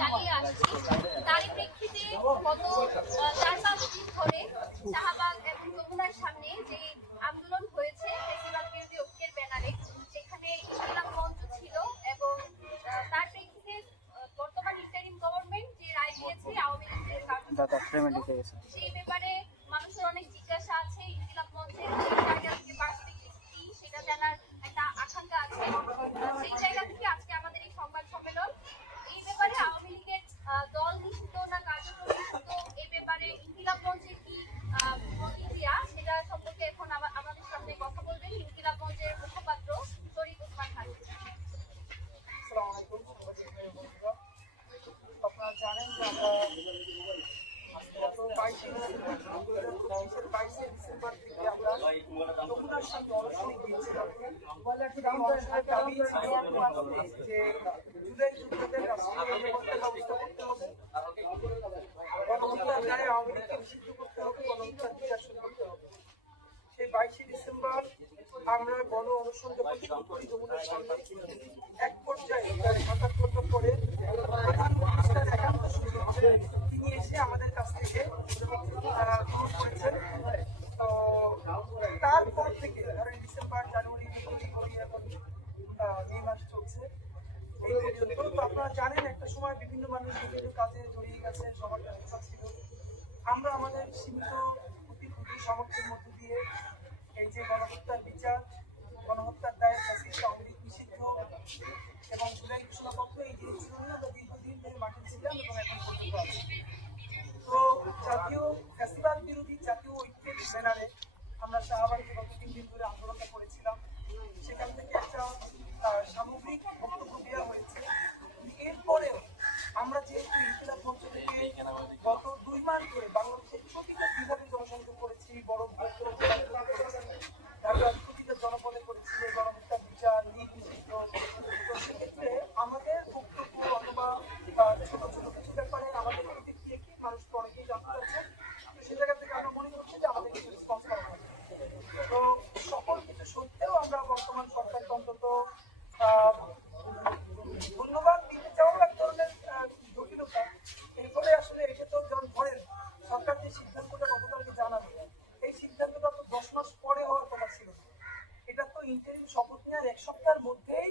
চালিয়ে আসছি। তারই প্রেক্ষিতে গত 4-5 দিন ধরে শাহবাগ এবং যমুনার সামনে যে আন্দোলন হয়েছে ফেসিবাদ বিরোধী ঐক্যের ব্যানারে, সেখানে ইনকিলাব মঞ্চ ছিল এবং তার প্রেক্ষিতে বর্তমান ইন্টারিম গভর্নমেন্ট যে রায় দিয়েছে আওয়ামী লীগের কার্যক্রম, সেই ব্যাপারে মানুষের অনেক জিজ্ঞাসা আছে। ইনকিলাব মঞ্চের জায়গা থেকে পার্সপেক্টিভ কি সেটা জানার একটা আকাঙ্ক্ষা আছে। সেই জায়গা থেকে আজকে আমাদের এই সংবাদ সম্মেলন। এই ব্যাপারে আওয়ামী লীগের দল নিষিদ্ধ না কার্যক্রম নিষিদ্ধ, এই ব্যাপারে ইনকিলাব মঞ্চের কি প্রতিক্রিয়া সেটা সম্পর্কে এখন আমাদের সামনে কথা বলবেন ইনকিলাব মঞ্চের মুখপাত্র শরীফ ওসমান খান। আপনারা জানেন যে আমরা গত 22শে ডিসেম্বর থেকে আমরা যমুনার সামনে অনশনে গিয়েছিলাম। অনশনের দাবি ছিল যে জুলাই যোদ্ধাদের রাষ্ট্রীয় নিরাপত্তা ব্যবস্থা করতে হবে, গণহত্যার দায়ে আওয়ামী লীগকে নিষিদ্ধ করতে হবে, গণহত্যার বিচার শুরু করতে হবে। সেই 22শে ডিসেম্বর আমরা গণ অনশন যখন শুরু করি যমুনার সামনে, এক পর্যায়ে ৭-৮ ঘন্টা পরে প্রধানমন্ত্রীর একান্ত সচিব তিনি এসে আমাদের কাছ থেকে করেছেন। তো তারপর থেকে ধরেন ডিসেম্বর, জানুয়ারি, ফেব্রুয়ারি, এখন মে মাস চলছে এই পর্যন্ত। তো আপনারা জানেন একটা সময় বিভিন্ন মানুষ বিভিন্ন কাজে জড়িয়ে গেছে, সবার ব্যবস্থা ছিল। আমরা আমাদের সীমিত ক্ষুদ্র সামর্থ্যের মধ্য দিয়ে এই যে গণহত্যার বিচার, গণহত্যার দায়ে আওয়ামী লীগ নিষিদ্ধ এবং জুলাই ঘোষণাপত্র এই জিনিসগুলো নিয়ে আমরা দীর্ঘদিন ধরে মাঠে ছিলাম এবং এখন পর্যন্ত আছি। তো জাতীয় ফ্যাসিবাদ বিরোধী জাতীয় ঐক্যের ব্যানারে আমরা শাহবাগে গত 3 দিন ধরে আন্দোলনটা করেছিলাম। সেখান থেকে একটা সামগ্রিক বক্তব্য দেওয়া হয়েছে। এরপরেও আমরা যেহেতু ইনকিলাব মঞ্চ থেকে গত 2 মাস ধরে বাংলাদেশের প্রতিটা বিভাগে জনসংযোগ করেছি, বড় ঢাকার প্রতিটা জনপদে করেছি গণহত্যার বিচার, লীগ নিষিদ্ধ। তো সেক্ষেত্রে আমাদের বক্তব্য অথবা ছোট ছোট কিছু ব্যাপারে আমাদের প্রতিক্রিয়া কি মানুষ তো অনেকেই জানতে চাচ্ছে। সে জায়গা থেকে আমরা মনে করছি যে আমাদের কিছু রেসপন্স করা হবে। তো সকল কিছু সত্ত্বেও আমরা বর্তমান সরকারকে অন্তত ধন্যবাদ দিতে চাও এক ধরনের জটিলতা। এরপরে আসলে এটা তো যখন ধরেন সরকার যে সিদ্ধান্তটা গতকালকে জানাবে, এই সিদ্ধান্তটা তো 10 মাস পরে হওয়ার কথা ছিল। এটা তো ইন্টারিম শপথ নেওয়ার 1 সপ্তাহের মধ্যেই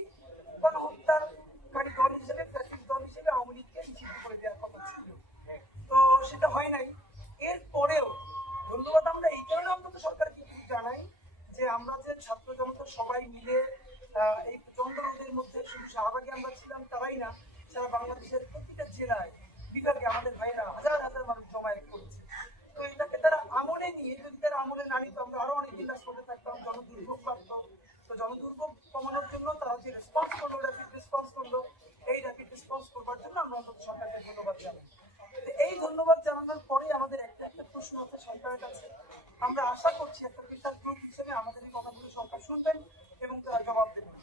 গণহত্যাকারী দল হিসেবে ফ্যাসিস্ট দল হিসেবে আওয়ামী লীগকে নিষিদ্ধ করে দেওয়ার কথা ছিল। তো সেটা হয় নাই। এরপরেও ধন্যবাদ আমরা এই কারণে অন্তত সরকারকে জানাই যে আমরা যে ছাত্র জনতা সবাই মিলে এই প্রচন্ড রোদের মধ্যে শুধু শাহবাগে আমরা ছিলাম তারাই না, সারা বাংলাদেশের প্রতিটা জেলায় বিভাগে আমাদের ভাইয়েরা হাজার হাজার মানুষ জমায়েত করেছে। তো এটাকে তারা আমলে নিয়ে, যদি তারা আমলে না নিত আমরা আরো অনেকদিন রাজপথে থাকতাম, জনদুর্ভোগ বাড়ত। তো জনদুর্ভোগ কমানোর জন্য তারা যে রেসপন্স করলো, র্যাপিড রেসপন্স করলো, এই র্যাপিড রেসপন্স করবার জন্য আমরা অন্তত সরকারকে ধন্যবাদ জানাই। এই ধন্যবাদ জানানোর পরে আমাদের একটা প্রশ্ন আছে সরকারের কাছে। আমরা আশা করছি একটা বিচার গ্রুপ হিসেবে আমাদের এই কথাগুলো সরকার শুনবেন এবং তারা জবাব দেবেন।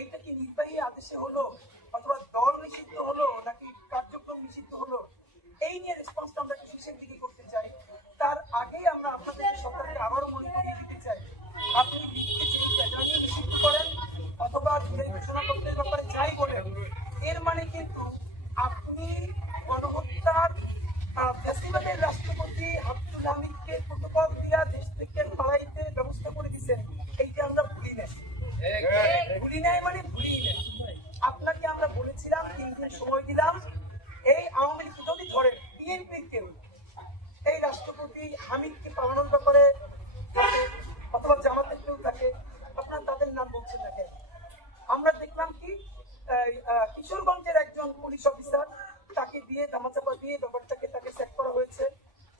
এইটা কি নির্বাহী আদেশে হলো অথবা দল নিষিদ্ধ হলো নাকি কার্যক্রম নিষিদ্ধ হলো, এই নিয়ে রেসপন্সটা আমরা একটু শেষের দিকে করতে চাই। তার আগেই আমরা আপনাদের সরকারকে আবারও মনে করিয়ে দিতে চাই, আপনি জানিয়ে নিষিদ্ধ করেন অথবা জুলাই ঘোষণাপত্রের ব্যাপারে যাই বলেন, এর মানে কিন্তু আপনি গণহত্যার ফ্যাসিবাদের রাষ্ট্রপতি আব্দুল হামিদকে প্রটোকল দিয়া দেশ থেকে পালাইতে ব্যবস্থা করে দিচ্ছেন। এইটা আমরা ভুলি নাই, ভুলি নাই মানে ভুলি নাই। আপনাকে আমরা বলেছিলাম 3 দিন সময় দিলাম, এই আওয়ামী লীগ যদি ধরেন বিএনপির কেউ এই রাষ্ট্রপতি হামিদকে পালানোর ব্যাপারে অথবা জামাতের কেউ থাকে, আপনার তাদের নাম বলছেন না কেন? আমরা দেখলাম কি কিশোরগঞ্জের একজন পুলিশ অফিসার, তাকে দিয়ে ধামাচাপা দিয়ে ব্যাপারটাকে তাকে সেট করা হয়েছে।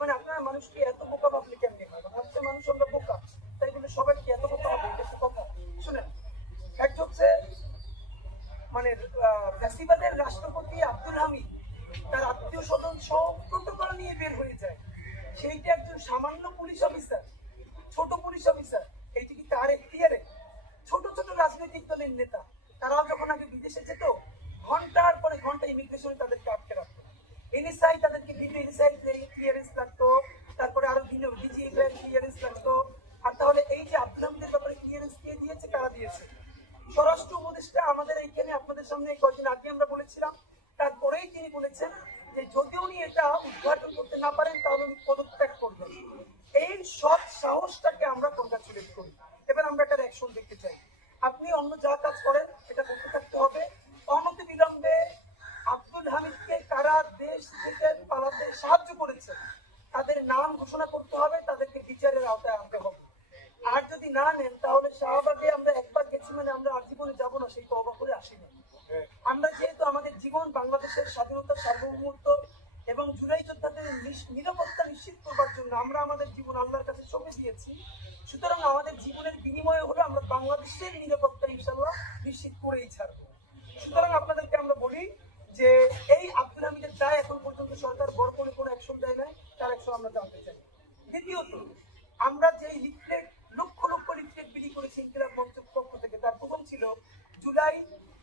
মানে আপনারা মানুষকে এত বোকা ভাবলে কেমনি হয়? ভাবছে মানুষ আমরা বোকা, তাই বলে সবাইকে এত বোকা হবে এটা একটা কথা? শুনেন, একটা হচ্ছে মানে ফ্যাসিবাদের রাষ্ট্রপতি আব্দুল হামিদ তার আত্মীয় স্বজন সব প্রটোকল নিয়ে বের হয়ে যায়। সেইটা একজন সামান্য পুলিশ অফিসার, ছোট পুলিশ অফিসার, এইটা কি তার এখতিয়ারে? ছোট ছোট রাজনৈতিক দলের নেতা তারাও যখন আগে বিদেশে যেত, ঘন্টার পরে ঘন্টা ইমিগ্রেশনে তাদেরকে আটকে রাখতো, এনএসআই তাদেরকে বিভিন্ন এনএসআই ক্লিয়ারেন্স লাগতো, তারপরে আরো ভিন্ন ডিজি ক্লিয়ারেন্স লাগতো। আর তাহলে এই যে আব্দুল হামিদের ব্যাপারে ক্লিয়ারেন্স কে দিয়েছে, কারা দিয়েছে? স্বরাষ্ট্র উপদেষ্টা আমাদের এইখানে আপনাদের সামনে কয়েকদিন আগে আমরা বলেছিলাম তারপরেই তিনি বলেছেন যে যদি উনি এটা উদ্ঘাটন করতে না পারেন তাহলে উনি পদত্যাগ করবেন। এই সৎ সাহসটাকে আমরা কংগ্রাচুলেট করি। এবার আমরা একটা অ্যাকশন দেখতে চাই। আপনি অন্য যা কাজ করেন এটা করতে থাকতে হবে। অনতিবিলম্বে আব্দুল হামিদকে কারা দেশ থেকে পালাতে সাহায্য করেছে তাদের নাম ঘোষণা করতে হবে, তাদেরকে বিচারের আওতায় আনতে হবে। আর যদি না নেন তাহলে শাহবাগে আমরা একবার গেছি মানে আমরা আজীবনে যাবো না, সেই তওবা করে আসিনি। আমরা যেহেতু আমাদের জীবন বাংলাদেশের স্বাধীনতা, সার্বভৌমত্ব এবং জুলাই যোদ্ধাদের নিরাপত্তা নিশ্চিত করবার জন্য আমরা আমাদের জীবন আল্লাহর কাছে সঁপে দিয়েছি, সুতরাং আমাদের জীবনের বিনিময়ে হলো আমরা বাংলাদেশের নিরাপত্তা ইনশাআল্লাহ নিশ্চিত করেই ছাড়বো। সুতরাং আপনাদেরকে আমরা বলি যে এই আব্দুল হামিদের দায় এখন পর্যন্ত সরকার বড় করে কোনো অ্যাকশন দেয় নাই, তার অ্যাকশন আমরা জানতে চাই। দ্বিতীয়ত, আমরা যে লিফলেট লক্ষ লক্ষ লিফলেট বিলি করেছি ইনকিলাব মঞ্চের পক্ষ থেকে, তার প্রথম ছিল জুলাই,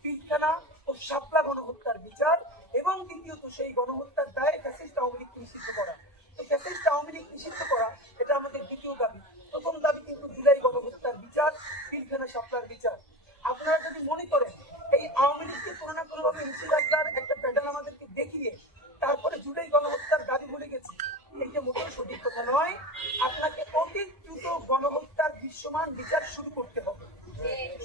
পিলখানা ও শাপলা গণহত্যার বিচার, এবং দ্বিতীয়ত সেই গণহত্যার দায়ে ফ্যাসিস্ট আওয়ামী লীগকে নিষিদ্ধ করা। তো ফ্যাসিস্ট আওয়ামী লীগ নিষিদ্ধ করা এটা আমাদের দ্বিতীয় দাবি। প্রথম দাবি কিন্তু জুলাই গণহত্যার বিচার, পিলখানা শাপলার বিচার। আপনারা যদি মনে করেন এই আওয়ামী লীগকে কোনো না কোনোভাবে নিষেধাজ্ঞার একটা প্যাটার্ন আমাদেরকে দেখিয়ে তারপরে জুলাই গণহত্যার দাবি ভুলে গেছি, এইটা মোটেও সঠিক কথা নয়। আপনাকে অতি দ্রুত গণহত্যার দৃশ্যমান বিচার শুরু করতে হবে।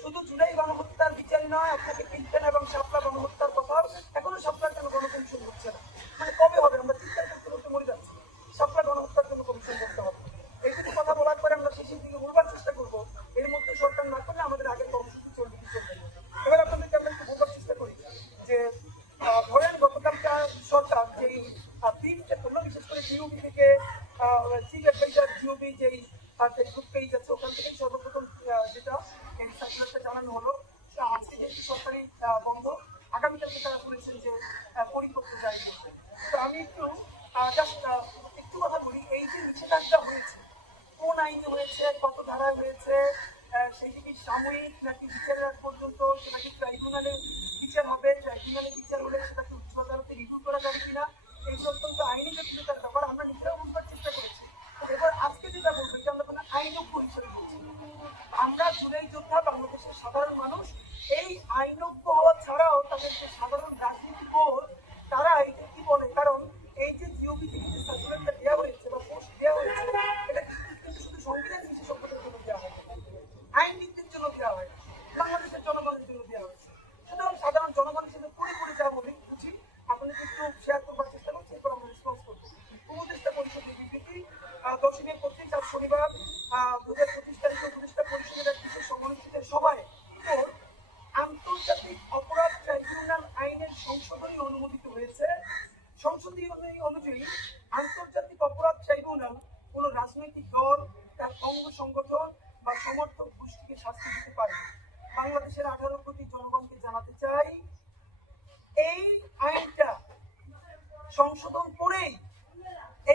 শুধু জুলাই গণহত্যার বিচারই নয়, আপনাকে পিলখানা এবং শাপলা গণহত্যার কথাও, এখনো শাপলার জন্য গণকমিশন হচ্ছে না, মানে কবে হবে আমরা চিন্তা করতে করতে মরে যাচ্ছি। শাপলা গণহত্যার জন্য কমিশন করতে হবে। এই দুটি কথা বলার পরে আমরা শেষের দিকে বলবার চেষ্টা করবো, এর মধ্যে সরকার না করলে আমাদের আগের কর্মসূচি চলবে কি চলবে না। এবার আপনাদেরকে আমরা একটু বলবার চেষ্টা করি যে ধরেন গতকালকার সরকার যেই তিনটে করলো, বিশেষ করে জিওবি থেকে চিফ অ্যাডভাইজার জিওবি যেই ফেসবুক পেজ আছে ওখান থেকেই সর্বপ্রথম যেটা এই সার্কুলারটা জানানো হলো, আজকে যেহেতু সরকারি বন্ধ, আগামীকালকে তারা বলেছেন যে পরিপত্র জারি করতে। তো আমি একটু একটু কথা বলি, এই যে নিষেধাজ্ঞা হয়েছে কোন আইনে হয়েছে, কত ধারায় হয়েছে, সেটি কি সাময়িক নাকি বিচারের আগ পর্যন্ত, সেটা কি ট্রাইব্যুনালে বিচার হবে, ট্রাইব্যুনালে বিচার হলে সেটা কি উচ্চ আদালতে রিভিউ করা যাবে কিনা, এই অত্যন্ত আইনি জটিলতার ব্যাপার আমরা নিজেরাও বুঝবার চেষ্টা করেছি। এবার আজকে যেটা বলবো এটা আমরা কোনো আইনজ্ঞ হিসেবে বলছি, আমরা জুলাই যোদ্ধা বাংলাদেশের সাধারণ মানুষ, এই আইনজ্ঞ হওয়া ছাড়াও তাদের যে সাধারণ রাজনীতি বোধ তারা এটা কি বলে, কারণ এই যে জিওবি থেকে যে সার্কুলারটা দেওয়া হয়েছে বা পোস্ট দেওয়া হয়েছে এটা কিন্তু শুধু সংবিধান বিশেষজ্ঞদের জন্য দেওয়া হয়, আইনবিদদের জন্য দেওয়া হয়, বাংলাদেশের জনগণের জন্য দেওয়া হয়েছে। সুতরাং সাধারণ জনগণ হিসেবে পুরোপুরি যা বলি বুঝি আপনাদের একটু শেয়ার করবার চেষ্টা করছি, এরপর আমরা রেসপন্স করবো। উপদেষ্টা পরিষদের বিবৃতি 10 মে কর্তৃক আজ শনিবার 2025 তারিখে উপদেষ্টা পরিষদের এক বিশেষ অনুষ্ঠিত সভায় আন্তর্জাতিক অপরাধ ট্রাইব্যুনাল আইনের সংশোধনী অনুমোদিত হয়েছে। সংশোধনী অনুযায়ী আন্তর্জাতিক অপরাধ ট্রাইব্যুনাল কোন রাজনৈতিক দল, তার অঙ্গ সংগঠন বা সমর্থক গোষ্ঠীকে শাস্তি দিতে পারে। বাংলাদেশের 18 কোটি জনগণকে জানাতে চাই, এই আইনটা সংশোধন করেই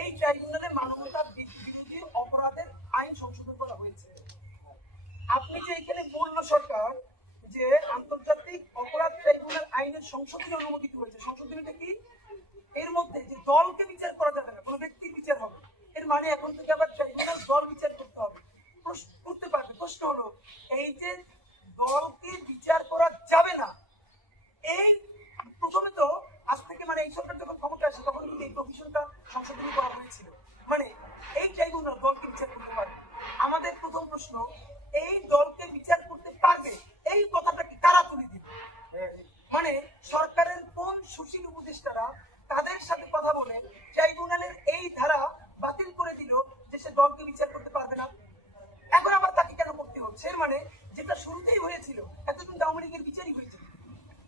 এই ট্রাইব্যুনালে মানবতার বিরোধী অপরাধের আইন সংশোধন করা হয়েছে। আপনি যে এখানে বলল সরকার যে আন্তর্জাতিক অপরাধ ট্রাইব্যুনাল আইনের সংশোধনী অনুমোদিত হয়েছে, সংশোধনীটা কি? এর মধ্যে যে দলকে বিচার করা যাবে না, কোনো ব্যক্তির বিচার হবে, এর মানে এখন থেকে আবার ট্রাইব্যুনাল দল বিচার করতে হবে, করতে পারবে। প্রশ্ন হলো এই যে দলকে বিচার করা যাবে না, এই প্রথমে তো আজ থেকে মানে এই সরকার যখন ক্ষমতা আসে তখন কিন্তু এই প্রভিশনটা সংশোধনী করা হয়েছিল, মানে এই ট্রাইব্যুনাল দলকে বিচার করতে পারবে। আমাদের প্রথম প্রশ্ন, এই দলকে বিচার করতে পারবে এই কথাটা কি কারা তুলে দিবে? মানে সরকারের কোন সুশীল উপদেষ্টারা তাদের সাথে কথা বলে ট্রাইব্যুনালের এই ধারা বাতিল করে দিল যে সে দলকে বিচার করতে পারবে না, এখন আবার তাকে কেন করতে হচ্ছে? এর মানে যেটা শুরুতেই হয়েছিল এতদিন আওয়ামী লীগের বিচারই হয়েছিল,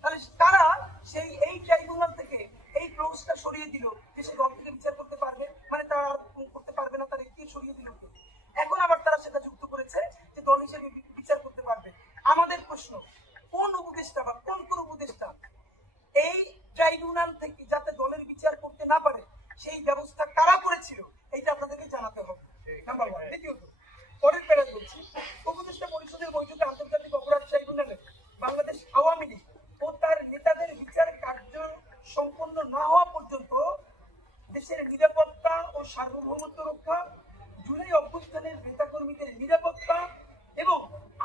তাহলে তারা সেই এই ট্রাইব্যুনাল থেকে এই ক্লোজটা সরিয়ে দিল যে সে দল থেকে বিচার করতে পারবে, মানে তারা করতে পারবে না, তারা একটি সরিয়ে দিল। এখন আবার তারা সেটা যুক্ত করেছে যে দল হিসেবে বিচার করতে পারবে। আমাদের প্রশ্ন, কোন উপদেষ্টা বা কোন উপদেষ্টা এই ট্রাইব্যুনাল থেকে যাতে দলের বিচার করতে না পারে সেই ব্যবস্থা কারা করেছিল এইটা আপনাদেরকে জানাতে হবে, নাম্বার 1। দ্বিতীয়ত, পরের প্যারা বলছি, উপদেষ্টা পরিষদের বৈঠকে আন্তর্জাতিক অপরাধ ট্রাইব্যুনালে বাংলাদেশ আওয়ামী লীগ ও তার নেতাদের বিচার কার্য সম্পন্ন না হওয়া পর্যন্ত দেশের নিরাপত্তা ও সার্বভৌমত্ব রক্ষা, জুলাই অভ্যুত্থানের নেতাকর্মীদের নিরাপত্তা এবং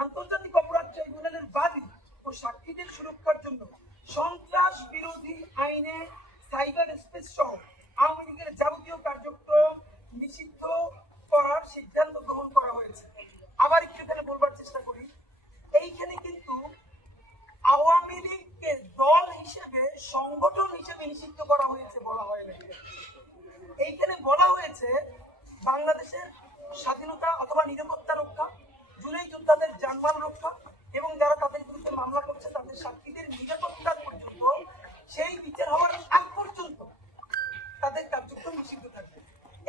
আন্তর্জাতিক অপরাধ ট্রাইব্যুনালের বাদী ও সাক্ষীদের সুরক্ষার জন্য সন্ত্রাস বিরোধী আইন আইনে সাইবার স্পেস সহ আওয়ামী লীগের যাবতীয় কার্যক্রম নিষিদ্ধ করার সিদ্ধান্ত গ্রহণ করা হয়েছে। আবার একটু এখানে বলবার চেষ্টা করি, এইখানে কিন্তু আওয়ামী লীগকে দল হিসেবে সংগঠন হিসেবে নিষিদ্ধ করা হয়েছে বলা হয় না। এইখানে বলা হয়েছে বাংলাদেশের স্বাধীনতা অথবা নিরাপত্তা রক্ষা, জুলাই যোদ্ধাদের জানমাল রক্ষা এবং যারা তাদের বিরুদ্ধে মামলা করছে তাদের সাক্ষীদের নিরাপত্তা পর্যন্ত, সেই বিচার হওয়ার আগ পর্যন্ত তাদের কার্যক্রম নিষিদ্ধ থাকবে।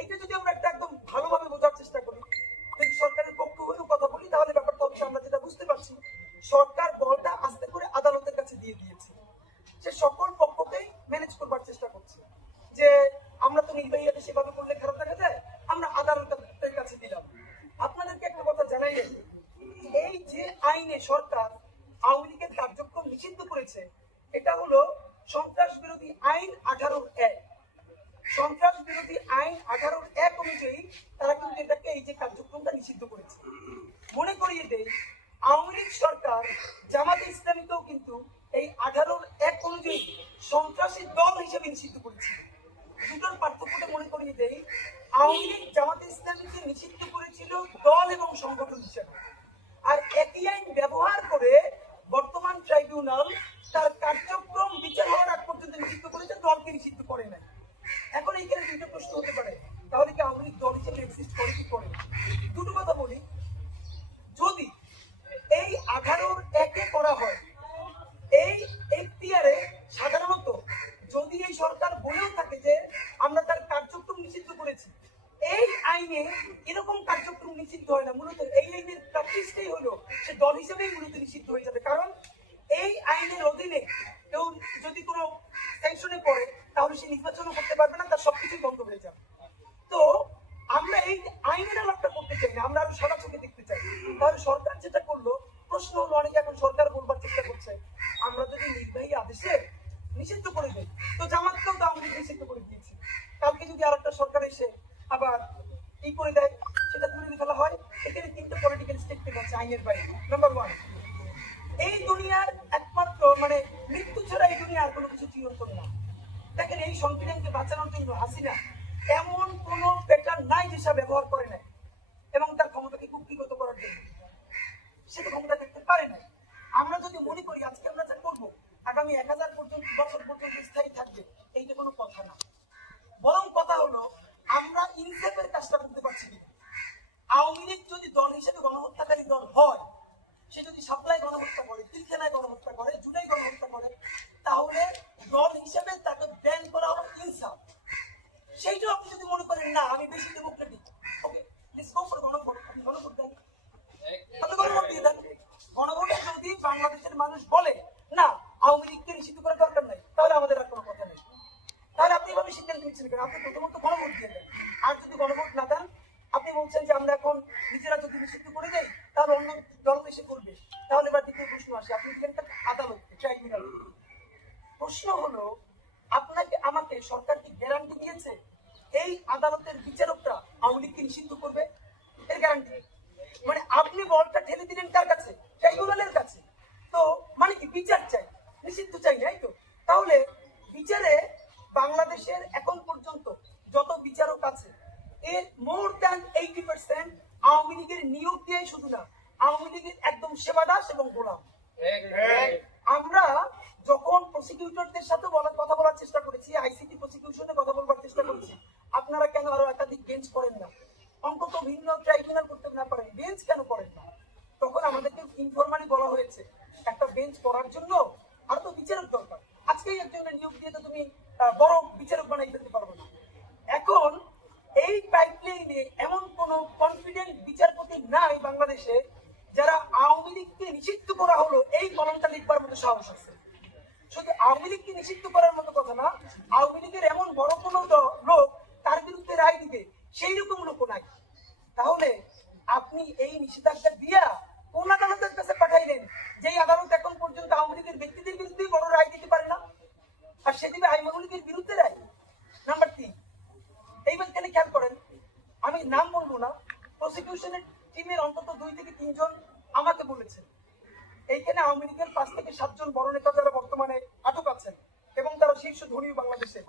এটা যদি আমরা একটা একদম ভালোভাবে বোঝার চেষ্টা করি, যদি সরকারের পক্ষ হয়েও কথা বলি, তাহলে ব্যাপারটা হচ্ছে আমরা যেটা বুঝতে পারছি, সরকার বলটা আস্তে করে আদালতের কাছে দিয়ে দিয়েছে। সে সকল পক্ষকেই ম্যানেজ করবার চেষ্টা করছে যে আমরা তো নির্বাহী আদেশ সেভাবে করলে খারাপ দেখা যায়, আমরা আদালতের কাছে দিলাম। আপনাদেরকে একটা কথা জানাই রাখি, এই যে আইনে সরকার আওয়ামী লীগের কার্যক্রম নিষিদ্ধ করেছে, এটা হলো সন্ত্রাস বিরোধী আইন 18(1)। সন্ত্রাস বিরোধী আইন 18(1) অনুযায়ী তারা কিন্তু এটাকে এই যে কার্যক্রমটা নিষিদ্ধ করেছে। মনে করিয়ে দেই, আওয়ামী লীগ সরকার জামাতে ইসলামীকেও কিন্তু এই 18(1) অনুযায়ী সন্ত্রাসী দল হিসেবে নিষিদ্ধ করেছে। দুটোর পার্থক্যটা মনে করিয়ে দেই, আওয়ামী লীগ জামাতে ইসলামীকে নিষিদ্ধ করেছিল দল এবং সংগঠন হিসেবে, আর একই আইন ব্যবহার করে বর্তমান ট্রাইব্যুনাল তার কার্যক্রম বিচার হওয়ার আগ পর্যন্ত নিষিদ্ধ করেছে, দলকে নিষিদ্ধ করে নাই। এখন এইখানে দুটো প্রশ্ন হতে পারে, তাহলে কি আওয়ামী লীগ দল হিসেবে এক্সিস্ট করে কি করে? দুটো কথা বলি, যদি এই 18(1)-এ করা হয়, এই এখতিয়ারে সাধারণত যদি এই সরকার বলেও থাকে যে আমরা তার কার্যক্রম নিষিদ্ধ করেছি, এই আইনে এরকম কার্যক্রম নিষিদ্ধ হয় না। মূলত এই আইনের প্র্যাকটিসটাই হলো সে দল হিসেবেই মূলত নিষিদ্ধ হয়ে যাবে, কারণ এই আইনের অধীনে কেউ যদি কোনো স্যাংশনে পড়ে তাহলে সে নির্বাচনও করতে পারবে না, তার সবকিছুই বন্ধ হয়ে যাবে। তো আমরা এই আইনের আলাপটা করতে চাই না, আমরা আরো সাদা চোখে দেখতে চাই। তাহলে সরকার যেটা করলো, প্রশ্ন হলো, অনেকে এখন সরকার বলবার চেষ্টা করছে আমরা যদি নির্বাহী আদেশে নিষিদ্ধ করে দেয়, তো জামাতকেও তো আওয়ামী লীগ নিষিদ্ধ করে দিয়েছে, কালকে যদি আরেকটা সরকার এসে আবার কি করে দেয় সেটা তুলে ফেলা হয়। এখানে তিনটা পলিটিক্যাল স্টেটমেন্ট আছে আইনের বাইরে। নাম্বার 1, এই দুনিয়ার একমাত্র মানে মৃত্যু ছাড়া এই দুনিয়া আর কোনো কিছু চিরন্তন না। দেখেন, এই সংবিধানকে বাঁচানোর জন্য হাসিনা এমন কোন প্যাটার্ন নাই যেটা ব্যবহার করে নাই, এবং তার ক্ষমতাকে কুক্ষিগত করার জন্য সে তো ক্ষমতা দেখতে পারে নাই। আমরা যদি মনে করি আজকে আমরা যা করবো আগামী 1000 বছর পর্যন্ত স্থায়ী থাকবে, এইটা কোনো কথা না। বরং কথা হলো আমরা ইনসেফের কাজটা করতে পারছি না। আওয়ামী লীগ যদি দল হিসেবে গণহত্যাকারী দল হয়, সে যদি সাপ্লাই গণহত্যা করে, তিলখানায় গণহত্যা করে, জুলাই গণহত্যা করে, তাহলে দল হিসেবে তাকে ব্যান করা হলো ইনসাফ। সেইটাও আপনি যদি মনে করেন না আমি বেশি Democratic, okay let's go for গণভোট। আপনি গণভোট দেন, আপনি গণভোট দিয়ে দেন। গণভোটে যদি বাংলাদেশের মানুষ বলে না আওয়ামী লীগকে নিষিদ্ধ করার দরকার নাই, তাহলে আমাদের আর কোনো কথা নেই। তাহলে আপনি এভাবে সিদ্ধান্ত নিচ্ছেন কেন? আপনি প্রথমত গণভোট দিয়ে দেন, আর যদি গণভোট না দেন, আপনি বলছেন যে আমরা এখন নিজেরা যদি নিষিদ্ধ করে দেই তাহলে অন্য দল এসে করবে, তাহলে এবার দ্বিতীয় প্রশ্ন আসে, আপনি দিলেন আদালতকে, ট্রাইব্যুনাল। প্রশ্ন হলো আপনাকে আমাকে সরকার কি গ্যারান্টি দিয়েছে এই আদালতের বিচারকরা আওয়ামী লীগকে নিষিদ্ধ করবে? এর গ্যারান্টি মানে আপনি বলটা ঠেলে দিলেন কার কাছে? ট্রাইব্যুনালের কাছে। তো মানে কি বিচার চাই, নিষিদ্ধ চাই নাই তো? তাহলে বিচারে বাংলাদেশের এখন পর্যন্ত যত বিচারক আছে এর মোর দ্যান 80% আওয়ামী লীগের নিয়োগ দিয়ে শুধু না, আওয়ামী লীগের একদম সেবাদাস এবং গোলাম। আমরা যখন প্রসিকিউটরদের সাথে কথা বলার চেষ্টা করেছি, আইসিটি প্রসিকিউশনে কথা বলবার চেষ্টা করেছি, আপনারা কেন আরো একাধিক বেঞ্চ করেন না, অন্তত ভিন্ন ট্রাইব্যুনাল করতে না পারেন, বেঞ্চ কেন করেন না? তখন আমাদেরকে ইনফরমালি বলা হয়েছে একটা বেঞ্চ করার জন্য আর তো বিচারক দরকার, আজকেই একজনের নিয়োগ দিয়ে তো তুমি বড় বিচারক বানাই ফেলতে পারবো না। এখন এই পাইপলাইনে এমন কোন কনফিডেন্ট বিচারপতি নাই বাংলাদেশে যারা আওয়ামী লীগকে নিষিদ্ধ করা হলো এই কলমটা লিখবার মতো সাহস আছে। শুধু আওয়ামী লীগকে নিষিদ্ধ করার মতো কথা না, আওয়ামী লীগের এমন বড় কোন লোক তার বিরুদ্ধে রায় দিবে সেই রকম লোক নাই। তাহলে আপনি এই নিষেধাজ্ঞা দিয়া কোন আদালতের কাছে পাঠাইলেন যেই আদালত এখন পর্যন্ত আওয়ামী লীগের ব্যক্তিদের বিরুদ্ধে বড় রায় দিতে পারে না, আর সে দিবে আওয়ামী লীগের বিরুদ্ধে রায়? নাম্বার 3, এইবার কেন খেয়াল করেন, আমি নাম বলবো না, প্রসিকিউশনের টিমের অন্তত 2 থেকে 3 জন আমাকে বলেছেন এইখানে আওয়ামী লীগের 5 থেকে 7 জন বড় নেতা যারা বর্তমানে আটক আছেন এবং তারা শীর্ষ ধনী বাংলাদেশে।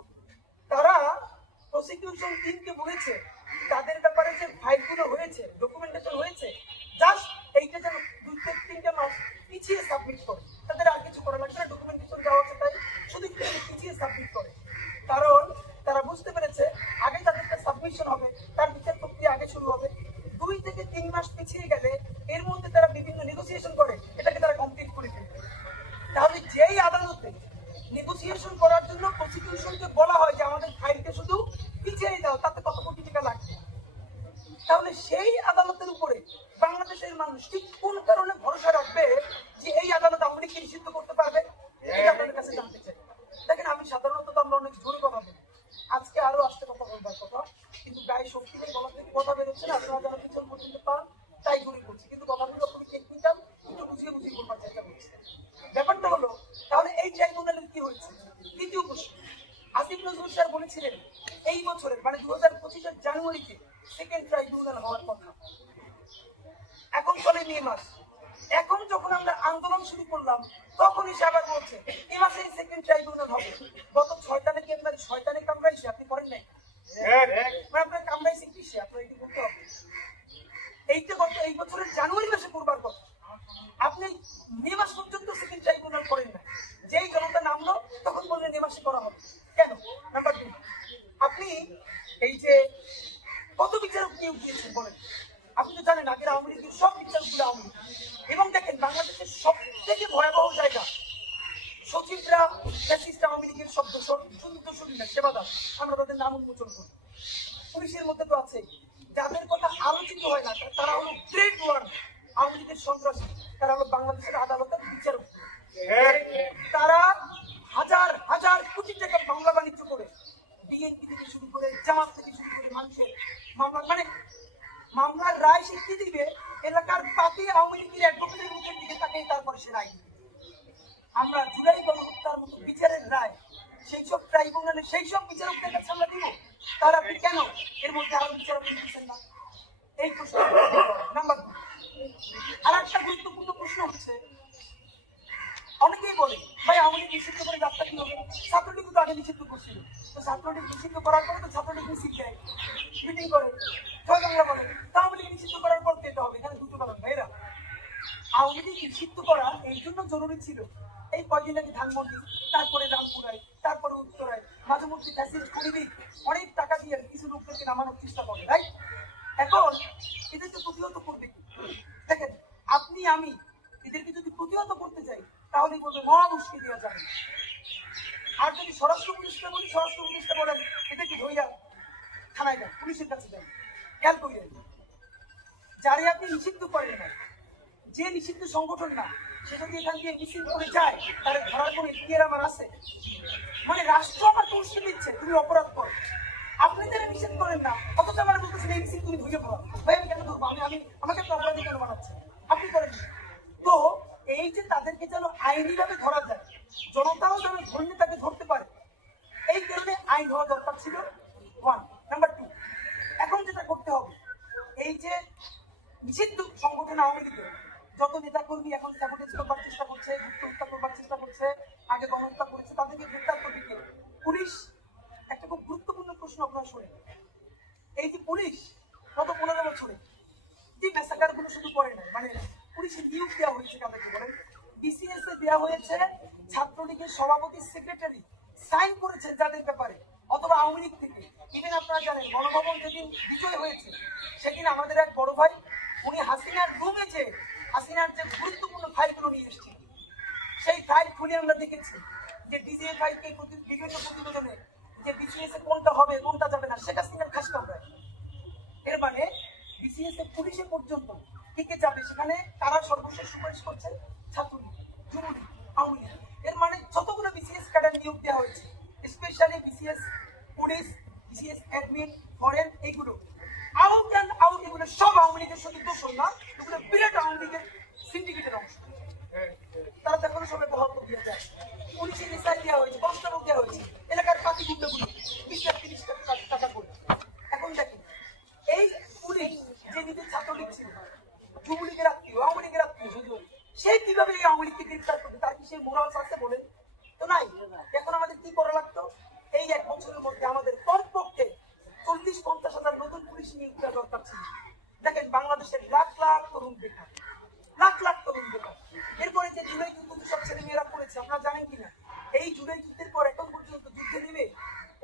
তারা প্রসিকিউশন টিমকে বলেছে তাদের ব্যাপারে যে ফাইলগুলো হয়েছে, ডকুমেন্টেশন হয়েছে, জাস্ট এইটা যেন 2-3 মাস পিছিয়ে সাবমিট করে। তাদের আর কিছু করা লাগবে না, ডকুমেন্টেশন দেওয়া আছে তাই শুধু একটু পিছিয়ে সাবমিট করে। কারণ তারা বুঝতে পেরেছে আগে তাদেরটা সাবমিশন হবে, তার বিচার প্রক্রিয়া আগে শুরু হবে। 2 থেকে 3 মাস পিছিয়ে গেলে এর মধ্যে তারা বিভিন্ন নেগোসিয়েশন করে এটাকে তারা কমপ্লিট করে ফেলবে। তাহলে যেই আদালতে নেগোসিয়েশন করার জন্য প্রসিকিউশনকে বলা হয় যে আমাদের ফাইলকে শুধু পিছিয়ে দাও, তাতে কত কোটি টাকা লাগবে, তাহলে সেই আদালতের উপরে বাংলাদেশের মানুষ ঠিক কোন কারণে ভরসা রাখবে যে এই আদালত আওয়ামী লীগকে নিষিদ্ধ করতে পারবে? এটা আপনাদের কাছে জানতে চাই। দেখেন, আমি সাধারণত তো আমরা অনেক জোরে কথা বলি, আজকে আরো আসতে কথা বলবার কথা, কিন্তু গায়ে শক্তি নেই, গলা থেকে কথা বেরোচ্ছে না। আপনারা যারা পিছন পর্যন্ত পান তাই জোরে করছি, কিন্তু কথাগুলো আপনি টেকনিক্যাল একটু বুঝিয়ে বুঝিয়ে বলবার চেষ্টা করছি। ব্যাপারটা হলো, তাহলে এই ট্রাইব্যুনালের কি হয়েছে? দ্বিতীয় প্রশ্ন, আসিফ নজরুল স্যার বলেছিলেন এই বছরের মানে 2025-এর জানুয়ারিতে সেকেন্ড ট্রাইব্যুনাল হওয়ার কথা। এখন চলে মে মাস। এখন যখন আমরা আন্দোলন শুরু করলাম তখনই সে আবার বলছে এই মাসে সেকেন্ড ট্রাইব্যুনাল হবে। গত 6 তারিখে আপনার শয়তানে কামড়াইছে, আপনি করেন নাই? মানে আপনার কামড়াইছে কিসে? আপনার এটি করতে হবে। এইটা গত এই বছরের জানুয়ারি মাসে করবার কথা, আপনি মে মাস পর্যন্ত সেকেন্ড ট্রাইব্যুনাল করেন না। যেই জনতা নামলো তখন বললেন মে মাসে করা হবে। কেন? নাম্বার 2, আপনি এই যে কত বিচারক নিয়োগ দিয়েছেন বলেন? আপনি তো জানেন আগের আওয়ামী লীগের সব বিচারকগুলো আওয়ামী লীগ। এবং দেখেন, বাংলাদেশের সব থেকে ভয়াবহ জায়গা, সচিবরা ফ্যাসিস্ট আওয়ামী লীগের শব্দ শুনি সেবাদার, আমরা তাদের নাম উন্মোচন করি। পুলিশের মধ্যে তো আছে, যাদের কথা আলোচিত হয় না তারা হলো গ্রেড 1 আওয়ামী লীগের সন্ত্রাসী, তারা হলো বাংলাদেশের আদালতের বিচারক। তারা হাজার হাজার কোটি টাকা মামলা বাণিজ্য করে, বিএনপি থেকে শুরু করে জামাত থেকে শুরু করে মানুষের মামলা, মানে মামলার রায় সে কি দিবে, এলাকার পাতি আওয়ামী লীগের অ্যাডভোকেটের মুখের দিকে তাকিয়ে তারপরে সে রায় দিবে। আমরা জুলাই গণহত্যার মতো বিচারের রায় সেই সব ট্রাইব্যুনালে সেই সব বিচারকদের কাছে আমরা দিব, তাহলে আপনি কেন এর মধ্যে আরো বিচারক দিচ্ছেন না? এই প্রশ্ন নাম্বার 2। আর একটা গুরুত্বপূর্ণ প্রশ্ন হচ্ছে, অনেকেই বলে ভাই আওয়ামী লীগ নিষিদ্ধ করে রাস্তা কি হবে? ছাত্রলীগ তো আগে নিষিদ্ধ করছিল, তো ছাত্রলীগ নিষিদ্ধ করার পরে তো ছাত্রলীগ মিছিল দেয়, মিটিং করে, জয় বাংলা বলে, আওয়ামী লীগ নিষিদ্ধ করার পর পেতে হবে। এখানে দুটো কারণ ভাইরা, আওয়ামী লীগ নিষিদ্ধ করা এই জন্য জরুরি ছিল, এই কয়দিন আগে ধানমন্ডি, তারপরে রামপুরায়, তারপরে উত্তরায় মাঝে মধ্যে ফ্যাসিস্ট কর্মী অনেক টাকা দিয়ে কিছু লোকদেরকে নামানোর চেষ্টা করে, রাইট? এখন এদেরকে প্রতিহত করবে কি? দেখেন, আপনি আমি এদেরকে যদি প্রতিহত করতে চাই তাহলে বলবে মহা মুশকিল দেওয়া যাবে। আর যদি স্বরাষ্ট্র পুলিশকে বলি, স্বরাষ্ট্র পুলিশকে বলেন এদেরকে ধৈর্য থানায় যান, পুলিশের কাছে যান, খেয়াল করিলেন যারে আপনি নিষিদ্ধ করেন না, যে নিষিদ্ধ সংগঠন না, সে যদি এখান দিয়ে মিছিল করে যায় তাহলে ধরার কোনো ইতিহার আমার আছে? মানে রাষ্ট্র আমার তুলসী দিচ্ছে, তুমি অপরাধ করো, আপনি তারা নিষেধ করেন না, অথচ আমার বলতেছেন এই মিছিল তুমি ধুয়ে পড়ো। ভাই আমি কেন ধরবো? আমি আমাকে তো অপরাধী কেন বানাচ্ছেন? আপনি করেন। তো এই যে তাদেরকে যেন আইনি ভাবে ধরা যায়, জনতাও যেন ধরলে তাকে ধরতে পারে, এই কারণে আইন হওয়া দরকার ছিল 1। নাম্বার 2, এখন যেটা করতে হবে, এই যে নিষিদ্ধ সংগঠন আওয়ামী লীগের যত নেতা কর্মী এখন স্যাবোটেজ করবার চেষ্টা করছে, গুপ্ত হত্যা করবার চেষ্টা করছে, আগে গণহত্যা করেছে, তাদেরকে গ্রেফতার করবে কে? পুলিশ। একটা খুব গুরুত্বপূর্ণ প্রশ্ন আপনারা শোনেন, এই যে পুলিশ গত 15 বছরে যে ম্যাসাকার গুলো শুধু করে না, মানে পুলিশের নিয়োগ দেওয়া হয়েছে কাদেরকে বলেন? বিসিএস এ দেওয়া হয়েছে ছাত্রলীগের সভাপতি সেক্রেটারি সাইন করেছে যাদের ব্যাপারে, অথবা আওয়ামী লীগ থেকে। ইভেন আপনারা জানেন গণভবন যেদিন বিজয় হয়েছে সেদিন আমাদের এক বড় ভাই উনি হাসিনার রুমে যে হাসিনার যে গুরুত্বপূর্ণ ফাইলগুলো নিয়ে এসেছিল, সেই ফাইল খুলে আমরা দেখেছি যে ডিজিএফআই কে বিভিন্ন প্রতিবেদনে যে বিসিএস এ কোনটা হবে কোনটা যাবে না সেটা সিনার খাস কামড়ায়। এর মানে বিসিএস এ পুলিশে পর্যন্ত কে যাবে সেখানে তারা সর্বশেষ সুপারিশ করছে ছাত্রলীগ, যুবলীগ, আওয়ামী লীগ। এর মানে যতগুলো বিসিএস ক্যাডার নিয়োগ দেওয়া হয়েছে, specially BCS police, BCS admin, foreign, এইগুলো আউট অ্যান্ড আউট, এগুলো সব আওয়ামী লীগের শুধু দোষর না, এগুলো বিরাট আওয়ামী লীগের সিন্ডিকেটের অংশ। তারা তখন সবাই বহাল করে দিয়ে যায়, পুলিশের রিসাইড দেওয়া হয়েছে, কনস্টেবল দেওয়া হয়েছে, এলাকার পাতি গুন্ডাগুলো 20-30 টাকা করে। এখন দেখেন এই পুলিশ যে নিজের ছাত্রলীগ ছিল, যুবলীগের আত্মীয়, আওয়ামী লীগের আত্মীয়, সেই কিভাবে এই আওয়ামী লীগকে গ্রেফতার করবে? তার কি সেই মোরালস আছে বলেন? তো নাই। এখন আমাদের কি করা লাগতো? এই 1 বছরের মধ্যে আমাদের কমপক্ষে 40-50 হাজার নতুন পুলিশ নিয়োগ করা দরকার ছিল। দেখেন বাংলাদেশের লাখ লাখ তরুণ বেকার, লাখ লাখ তরুণ বেকার। এরপরে যে জুলাই যুদ্ধ সব ছেলে মেয়েরা করেছে আপনারা জানেন কিনা? এই জুলাই যুদ্ধের পর এখন পর্যন্ত যুদ্ধে নেমে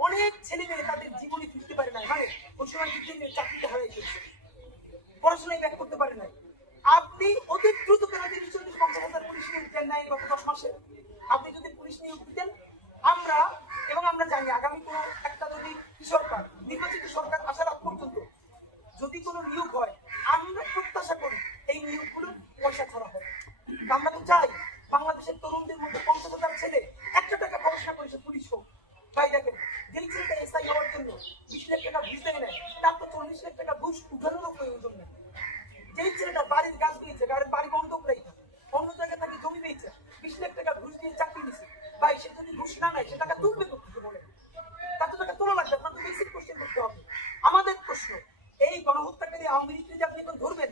অনেক ছেলে মেয়ে তাদের জীবনে ফিরতে পারে না, মানে ওই সময় যুদ্ধে নেমে চাকরিতে হারিয়ে ফেলছে, পড়াশোনায় ব্যাক করতে পারে নাই। আপনি অতি দ্রুত কেন 30-40-50 হাজার পুলিশ নিয়োগ দেন নাই গত 10 মাসে? আপনি যদি পুলিশ নিয়োগ দিতেন, আমরা জানি আগামী কোনো একটা যদি সরকার, নির্বাচিত সরকার আসার আগ পর্যন্ত যদি কোনো নিয়োগ হয়, আমরা প্রত্যাশা করি এই নিয়োগগুলো পয়সা ছাড়া হবে। আমরা তো চাই বাংলাদেশের তরুণদের মধ্যে 50 হাজার ছেলে 1 টাকা পড়াশোনা করেছে পুলিশ হোক। ভাই দেখেন, যেই ছেলেটা এসআই হওয়ার জন্য 20 লাখ টাকা ঘুষ দেয় নেয়, তার তো 40 লাখ টাকা ঘুষ উঠানোরও প্রয়োজন নেই। যেই ছেলেটা বাড়ির গাছ পেয়েছে, বাড়ি বন্ধক রেখে অন্য জায়গায় তাকে জমি পেয়েছে, 20 লাখ টাকা ঘুষ দিয়ে চাকরি দিচ্ছে, ভাই সে যদি ঘুষ না নেয় সে টাকা তুলবে কোথেকে বলে? তার তো টাকা তোলা লাগবে। আপনার তো বেসিক কোশ্চেন করতে হবে। আমাদের প্রশ্ন, এই গণহত্যাকারী আওয়ামী লীগকে যে আপনি এখন ধরবেন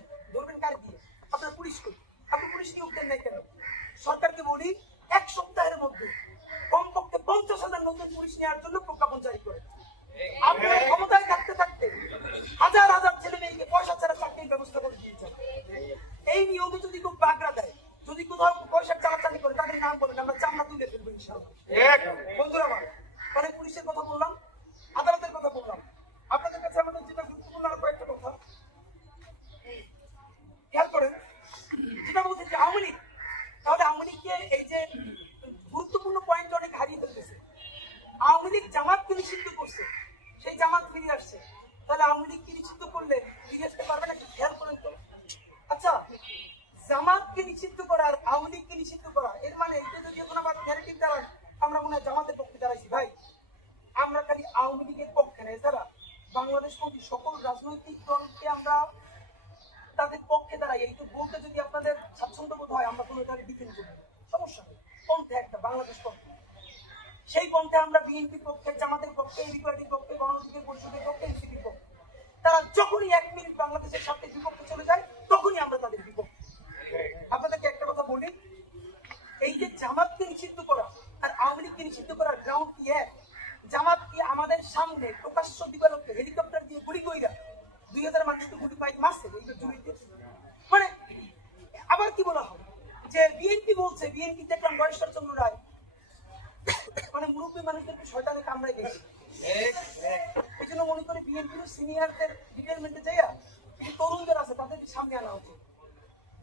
কার দিয়ে? আপনার পুলিশ কই? আপনি পুলিশ নিয়োগ দেন নাই কেন? সরকারকে বলি 1 সপ্তাহের মধ্যে কমপক্ষে 50 হাজার নতুন পুলিশ নেওয়ার জন্য প্রজ্ঞাপন জারি করে। আপনারা ক্ষমতায় থাকতে থাকতে হাজার হাজার ছেলে মেয়েকে পয়সা ছাড়া চাকরির ব্যবস্থা করে দিয়েছেন। এই নিয়মে যদি কেউ বাগড়া দেয়, যদি কোথাও পয়সা চালাচালি করে, তাদের নাম বলেন, আমরা চামড়া তুলে ফেলবো ইনশাআল্লাহ। বন্ধুরা আমার, অনেক পুলিশের কথা বললাম, আদালতের কথা বললাম, আপনাদের কাছে আমাদের যেটা গুরুত্বপূর্ণ আর কয়েকটা কথা খেয়াল করেন। যেটা বলছে যে আওয়ামী লীগ, তাহলে আওয়ামী লীগকে এই যে গুরুত্বপূর্ণ পয়েন্ট অনেক হারিয়ে ফেলতেছে। আওয়ামী লীগ জামাতকে নিষিদ্ধ করছে, সেই জামাত ফিরে আসছে, তাহলে আওয়ামী লীগকে নিষিদ্ধ করলে ফিরে আসতে পারবে না? খেয়াল করেন তো। আচ্ছা, জামাতকে নিষিদ্ধ করা আর আওয়ামী লীগকে নিষিদ্ধ করা, এর মানে এটা যদি এখন আবার ন্যারেটিভ দাঁড়ান, আমরা মনে হয় জামাতের পক্ষে দাঁড়াইছি। ভাই, আমরা খালি আওয়ামী লীগের পক্ষে না, এছাড়া বাংলাদেশ প্রতি সকল রাজনৈতিক দলকে আমরা তাদের পক্ষে দাঁড়াই। এই তো বলতে যদি আপনাদের স্বাচ্ছন্দ্য বোধ হয়, আমরা কোনো তাদের ডিফেন্ড করি, সমস্যা নেই। পন্থে একটা বাংলাদেশ পক্ষে, সেই পন্থে আমরা বিএনপির পক্ষে, জামাতের পক্ষে, এবি পার্টির পক্ষে, গণতান্ত্রিক পরিষদের পক্ষে, এনসিপির পক্ষে। তারা যখনই 1 মিনিট বাংলাদেশের সাথে বিপক্ষে চলে যায়, তখনই আমরা তাদের বিপক্ষে। আপনাদেরকে একটা কথা বলি, এই যে জামাতকে নিষিদ্ধ করা আর আওয়ামী লীগকে নিষিদ্ধ করার গ্রাউন্ড কি এক? জামাত কি আমাদের সামনে প্রকাশ্য দিবালোকে হেলিকপ্টার দিয়ে গুলি কইরা 2000 মানুষকে গুলি পাই মারছে এই জমিতে? মানে আবার কি বলা হয় যে বিএনপি বলছে, বিএনপি দেখলাম বয়সর চন্দ্র রায় মানে মুরব্বী মানুষদেরকে শয়তানে কামড়াই গেছে, এই জন্য মনে করে বিএনপির সিনিয়রদের রিটায়ারমেন্টে যাইয়া তরুণদের আছে তাদেরকে সামনে আনা হচ্ছে।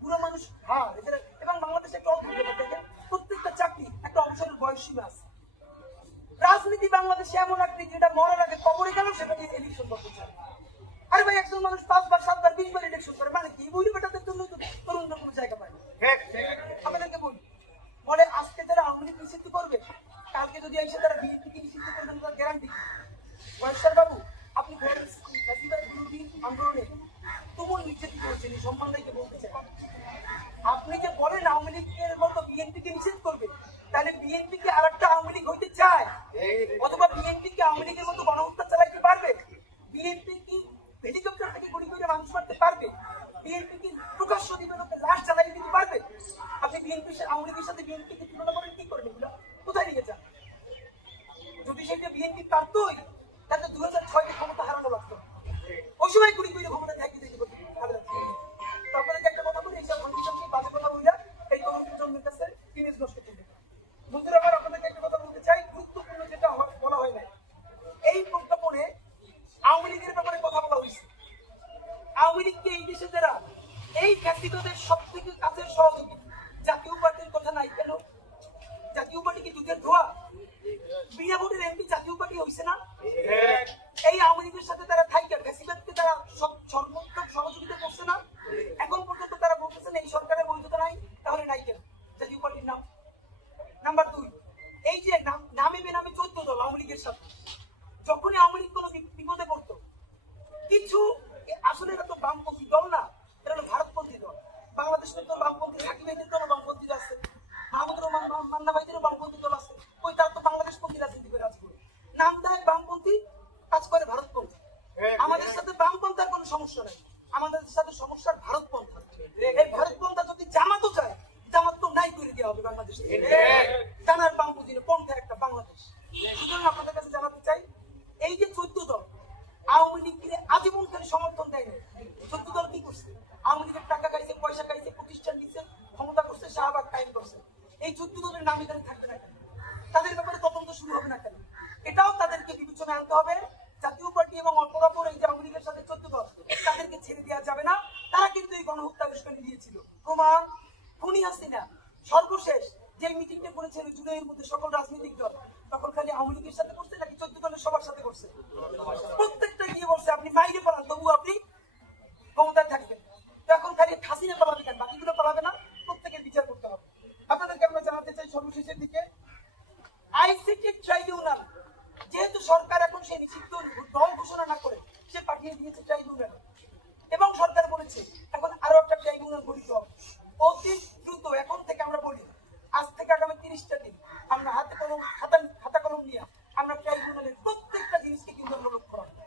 বুড়ো মানুষ এবং বাংলাদেশে একটা অদ্ভুত ব্যাপার দেখেন, প্রত্যেকটা চাকরি একটা অবসরের বয়সসীমা আছে। রাজনীতি বাংলাদেশে এমন একটি যেটা মরার আগে কবরে গেল সেটা দিয়ে ইলেকশন করতে চায়। আরে ভাই, একজন মানুষ 5 বার 7 বার 20 বার ইলেকশন করে, মানে কি বুড়ি বেটাদের জন্য তো তরুণদের কোনো জায়গা পায় না। আমাদেরকে বলি বলে আজকে যারা আওয়ামী লীগ নিষিদ্ধ করবে, কালকে যদি এসে তারা বিএনপিকে নিষিদ্ধ করবেন, তার গ্যারান্টি কি? বয়স্কর বাবু, আপনি বিরোধী আন্দোলনে তুমুল নির্যাতিত করেছেন, এই সম্মান রাইকে বলতে চাই। আপনি যে বলেন আওয়ামী লীগের মতো বিএনপিকে নিষেধ করবে, তাহলে বিএনপি কি আর একটা আওয়ামী লীগ হইতে চায়? অথবা বিএনপি কি আওয়ামী লীগের মতো গণহত্যা চালাইতে পারবে? বিএনপি কি হেলিকপ্টার থেকে গুলি করে মানুষ মারতে পারবে? বিএনপি কি প্রকাশ্য দিবালোকে লাশ জ্বালিয়ে দিতে পারবে? আপনি বিএনপি আওয়ামী লীগের সাথে বিএনপি কে তুলনা করেন, কি করেন এগুলো? কোথায় নিয়ে যান? যদি সেটা বিএনপি পারতই, তাহলে 2006-এ ক্ষমতা হারানো লাগতো। ওই সময় গুলি করে ক্ষমতা ত্যাগ দিতে পারতো। আপনাদেরকে একটা কথা বলি, এইসব কন্ডিশনকে বাজে কথা বললে এই তরুণ প্রজন্মের কাছে ইমেজ নষ্ট করবে। বন্ধুরা আমার, আপনাদেরকে একটা কথা বলতে চাই, গুরুত্বপূর্ণ যেটা বলা হয় না, এই প্রজ্ঞাপনে আওয়ামী লীগের ব্যাপারে কথা বলা হয়েছে। আওয়ামী লীগকে এই দেশে যারা এই ফ্যাসিবাদের সব থেকে কাছের সহযোগী, জাতীয় পার্টির কথা নাই কেন? জাতীয় পার্টি কি দুধের ধোয়া? বিনা ভোটের এমপি জাতীয় পার্টি হয়েছে না? এই আওয়ামী লীগের সাথে তারা থাইকা ফ্যাসিবাদকে তারা সর্বোত্তম সহযোগিতা করছে না? এখন পর্যন্ত তারা বলতেছেন এই সরকারের বৈধতা নাই, তাহলে নাই কেন জাতীয় পার্টির নাম? নাম্বার 2, এই যে নামে বেনামে 14 দল আওয়ামী লীগের সাথে, যখনই আওয়ামী লীগ কোনো বিপদে পড়তো, কিছু আসলে এটা তো বামপন্থী দল না, এটা হলো ভারতপন্থী দল। বাংলাদেশের তো বামপন্থী, সাকিব ভাইদের তো বামপন্থী আছে, মাহমুদ রহমান মান্না ভাইদেরও বামপন্থী দল আছে, ওই তারা তো বাংলাদেশপন্থী রাজনীতি করে কাজ করে, নাম দেয় বামপন্থী, কাজ করে ভারতপন্থী। আমাদের সাথে বামপন্থার কোনো সমস্যা নাই, আমাদের সাথে সমস্যা ভারতপন্থা। এই ভারতপন্থা যদি জামাতও চায়, জামাত তো নাই করে দেওয়া হবে বাংলাদেশে। টানার বামপন্থী বাংলাদেশ। সুতরাং আপনাদের কাছে জানাতে চাই, এই যে 14 দল আওয়ামী লীগকে আজীবন খালি সমর্থন দেয়নি, 14 দল কি করছে? আওয়ামী লীগের টাকা খাইছে, পয়সা খাইছে, প্রতিষ্ঠান দিচ্ছে, ক্ষমতা করছে, শাহবাগ কায়েম করছে। এই 14 দলের নাম এখানে থাকবে না কেন? তাদের ব্যাপারে তদন্ত শুরু হবে না কেন? এটাও তাদেরকে বিবেচনায় আনতে হবে। জাতীয় পার্টি এবং অপরাপর এই যে আওয়ামী লীগের সাথে 14 দল, তাদেরকে ছেড়ে দেওয়া যাবে না। তারা কিন্তু এই গণহত্যা উস্কানি দিয়েছিল। প্রমাণ খুনি হাসিনা সর্বশেষ যে মিটিংটা করেছিল জুলাইয়ের মধ্যে সকল রাজনৈতিক দল, তখন খালি আওয়ামী লীগের সাথে করছে নাকি 14 দলের সবার সাথে করছে? প্রত্যেকটা গিয়ে বলছে আপনি বাইরে পালান, তবু আপনি ক্ষমতায় থাকবেন। তো এখন খালি হাসিনা পালাবে কেন? বাকিগুলো পালাবে না? প্রত্যেকের বিচার করতে হবে। আপনাদেরকে আমরা জানাতে চাই সর্বশেষের দিকে, আইসিটি ট্রাইব্যুনাল যেহেতু সরকার এখন সেই নিষিদ্ধ দল ঘোষণা না করে সে পাঠিয়ে দিয়েছে ট্রাইব্যুনাল, এবং সরকার বলেছে এখন আরো একটা ট্রাইব্যুনাল গঠিত হবে অতি দ্রুত। এখন থেকে আমরা বলি, আজ থেকে আগামী 30টা দিন আমরা হাতে কলম খাতা কলম নিয়ে আমরা ট্রাইব্যুনালের প্রত্যেকটা জিনিসকে কিন্তু আমরা লক্ষ্য রাখবো।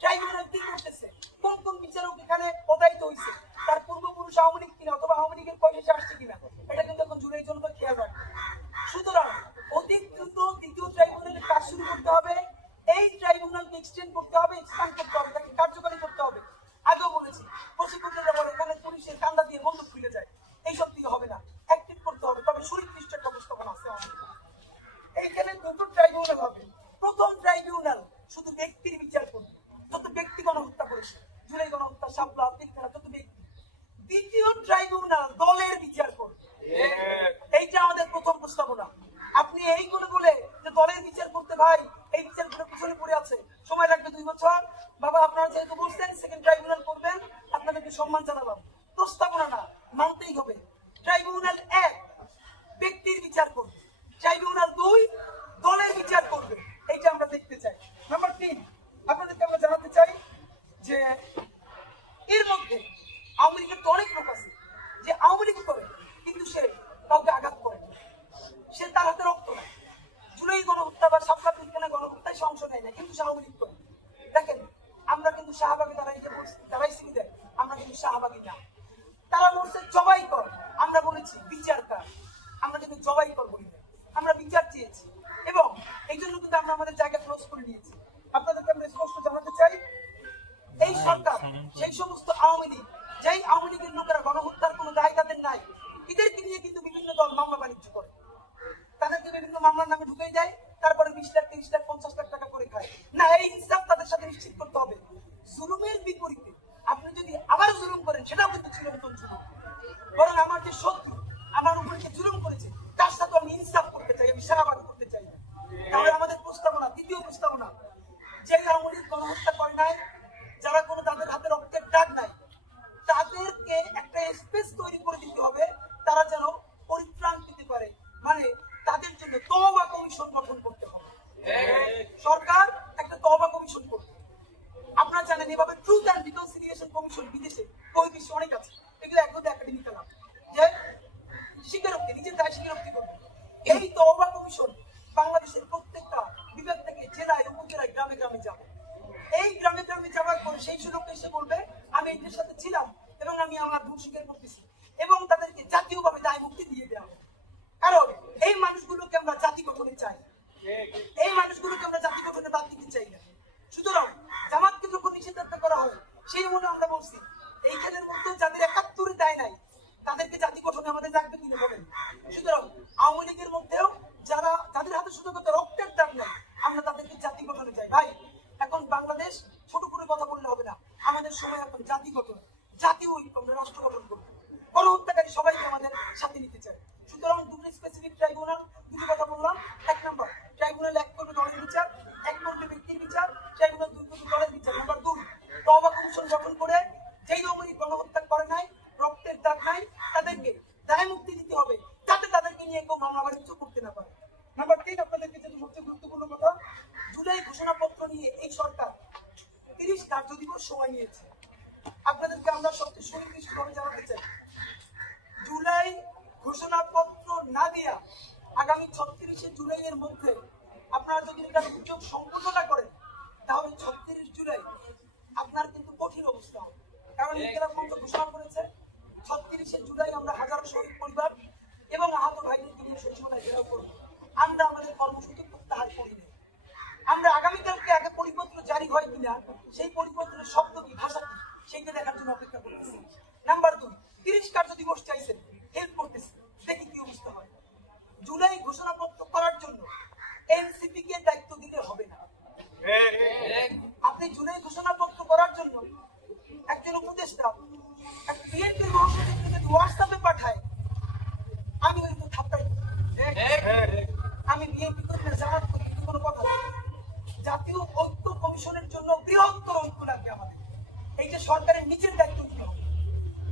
ট্রাইব্যুনাল কি করতেছে, কোন কোন বিচারক এখানে পদায়িত হয়েছে, তার পূর্বপুরুষ আওয়ামী লীগ কিনা অথবা আওয়ামী লীগের পয়সা আসছে কিনা, এটা কিন্তু এখন জুলাই জনতা খেয়াল রাখবে। সুতরাং অতি দ্রুত দ্বিতীয় ট্রাইব্যুনালের কাজ শুরু করতে হবে। এই ট্রাইব্যুনালকে এক্সটেন্ড করতে হবে, এক্সপ্যান্ড করতে হবে, তাকে কার্যকরী করতে হবে। আগেও বলেছি, প্রসিকিউটররা বলে এখানে পুলিশের কান্দা দিয়ে বন্দুক খুলে যায়, এইসব দিয়ে হবে না, অ্যাক্টিভ করতে হবে। তবে সুনির্দিষ্ট একটা উপস্থাপনা আছে আমাদের। এইখানে দুটো ট্রাইব্যুনাল হবে। প্রথম ট্রাইব্যুনাল শুধু ব্যক্তির বিচার করবে, যত ব্যক্তি গণহত্যা করেছে, জুলাই গণহত্যা, শাপলা, পিলখানা, যত ব্যক্তি। দ্বিতীয় ট্রাইব্যুনাল দলের বিচার করবে। এইটা আমাদের প্রথম প্রস্তাবনা। আপনি এই করে বলে যে দলের বিচার করতে, ভাই এই বিচারগুলো পিছনে পড়ে আছে, সময় লাগবে 2 বছর। বাবা আপনারা যেহেতু বলছেন সেকেন্ড ট্রাইব্যুনাল করবেন, আপনাদেরকে সম্মান জানালাম। প্রস্তাবনা না, মানতেই হবে। ট্রাইব্যুনাল 1 ব্যক্তির বিচার করবে, ট্রাইব্যুনাল 2 দলের বিচার করবে। এইটা আমরা দেখতে চাই। নাম্বার 3, আপনাদেরকে আমরা জানাতে চাই যে এর মধ্যে আওয়ামী লীগের তো অনেক লোক আছে যে আওয়ামী লীগ করে কিন্তু সে কাউকে আঘাত করে না, সে তার হাতে রক্ত নাই। জুলাই গণহত্যা বা শাপলা পিলখানা গণহত্যায় সে অংশ নেয় না, কিন্তু সে আওয়ামী লীগ করে। দেখেন, আমরা কিন্তু শাহবাগে দাঁড়াইছি, আমরা কিন্তু শাহবাগী না। তারা বলছে জবাই কর, আমরা বলেছি বিচার কর। আমরা কিন্তু জবাই কর বলি না, আমরা বিচার চেয়েছি, এবং এই জন্য কিন্তু আমরা আমাদের জায়গা ক্লোজ করে নিয়েছি। আপনাদেরকে আমরা স্পষ্ট জানাতে চাই, এই সরকার সেই সমস্ত আওয়ামী লীগ, যেই আওয়ামী লীগের লোকেরা গণহত্যার কোনো দায় তাদের নাই, এদেরকে নিয়ে কিন্তু বিভিন্ন দল মামলা বাণিজ্য করে, তাদেরকে বিভিন্ন মামলার নামে ঢুকাই দেয়, তারপরে 20 লাখ, 30 লাখ, 50 লাখ টাকা করে খায়। না, এই ইনসাফ তাদের সাথে নিশ্চিত করতে হবে। জুলুমের বিপরীতে আপনি যদি আবার জুলুম করেন, সেটাও কিন্তু চিরন্তন জুলুম। বরং আমার যে শত্রু আমার উপরে যে জুলুম করেছে, তার সাথে আমি ইনসাফ করতে চাই, আমি শাহবাগ করতে চাই না। তাহলে আমাদের প্রস্তাবনা, দ্বিতীয় প্রস্তাবনা, যে আওয়ামী লীগ গণহত্যা করে নাই, যারা কোনো তাদের হাতে রক্তের দাগ নাই, তাদেরকে একটা স্পেস তৈরি করে দিতে হবে, তারা যেন পরিত্রাণ পেতে পারে। মানে তাদের জন্য তওবা কমিশন গঠন করতে হবে। সরকার একটা তওবা কমিশন করবে। আপনারা জানেন এভাবে ট্রুথ অ্যান্ড রিকনসিলিয়েশন কমিশন বিদেশে ওই বিশ্বে অনেক আছে। এগুলো একদম একাডেমিক কালাম, যে স্বীকারোক্তি, নিজের দায় স্বীকারোক্তি করবে। এই তওবা কমিশন বাংলাদেশের প্রত্যেকটা বিভাগ থেকে জেলায়, উপজেলায়, গ্রামে গ্রামে যাবে। এই গ্রামে গ্রামে যাওয়ার পর সেই সুযোগটা এসে বলবে আমি এদের সাথে ছিলাম এবং আমি আমার ভুল স্বীকার করতেছি, এবং তাদেরকে জাতীয়ভাবে দায় মুক্তি দিয়ে দেওয়া হবে। কারণ এই মানুষগুলোকে আমরা জাতি গঠনে চাই, এই মানুষগুলোকে আমরা জাতি গঠনে বাদ দিতে চাই না। সুতরাং জামাতকে যখন নিষেধাজ্ঞা করা হয়, সেই মনে আমরা বলছি এইখানের মধ্যে যাদের 71-এ দায় নাই, তাদেরকে জাতি গঠনে আমাদের রাখবে কিনে বলেন। সুতরাং আওয়ামী লীগের মধ্যেও যারা, যাদের হাতে শুধু রক্তের দাগ নাই, আমরা তাদেরকে জাতি গঠনে চাই। ভাই এখন বাংলাদেশ ছোট করে কথা বললে হবে না, আমাদের সময় এখন জাতি গঠন, জাতীয় ঐক্য, আমরা রাষ্ট্র গঠন করবো। গণহত্যাকারী সবাইকে আমাদের সাথে নিতে চাই। সুতরাং দুটো স্পেসিফিক ট্রাইব্যুনাল, দুটো কথা বললাম। 1 নম্বর, ট্রাইব্যুনাল 1 করবে দলের বিচার, 1 করবে ব্যক্তির বিচার, ট্রাইব্যুনাল 2 করবে দলের বিচার। নাম্বার 2, তওবা কমিশন গঠন করে যেই আওয়ামী লীগ গণহত্যা করে নাই, রক্তের দাগ নাই, তাদেরকে দায় মুক্তি দিতে হবে, যাতে তাদেরকে নিয়ে কেউ মামলা বাণিজ্য করতে না পারে। নাম্বার 3, আপনাদেরকে যেটা সবচেয়ে গুরুত্বপূর্ণ কথা, জুলাই ঘোষণাপত্র নিয়ে এই সরকার 30 কার্য দিবস সময় নিয়েছে। আপনাদেরকে আমরা সবচেয়ে সুনির্দিষ্টভাবে জানাতে চাই, জুলাই ঘোষণাপত্র না দেয়া আগামী 36শে জুলাইয়ের মধ্যে আপনারা যদি এটার উদ্যোগ সম্পূর্ণ না করেন, তাহলে 36 জুলাই আপনার কিন্তু কঠিন অবস্থা হবে। কারণ ইনকিলাব মঞ্চ ঘোষণা করেছে 36শে জুলাই আমরা হাজারো শহীদ পরিবার এবং আহত ভাইদেরকে নিয়ে সচিবালয় ঘেরাও করব। আমরা আমাদের কর্মসূচি পরিপত্র জারি হয় কিনা, সেই পরিপত্রের শব্দ কি, ভাষা কি, সেইটা দেখার জন্য অপেক্ষা করতেছি। নাম্বার 2, 30 কার্য দিবস চাইছেন, হেল্প করতেছি, দেখি কি অবস্থা হয়। জুলাই ঘোষণাপত্র করার জন্য এনসিপি কে দায়িত্ব দিলে হবে না। আপনি জুলাই ঘোষণাপত্র করার জন্য একজন উপদেষ্টা বিএনপির মহাসচিবকে যদি হোয়াটসঅ্যাপে পাঠায়, আমি হয়তো থাপ্পাই, আমি বিএনপি করি না, জামাত করি, কিন্তু কোনো কথা নেই। জাতীয় ঐক্য কমিশনের জন্য বৃহত্তর ঐক্য লাগবে আমাদের, এইটা সরকারের নিচের দায়িত্ব দিতে হবে।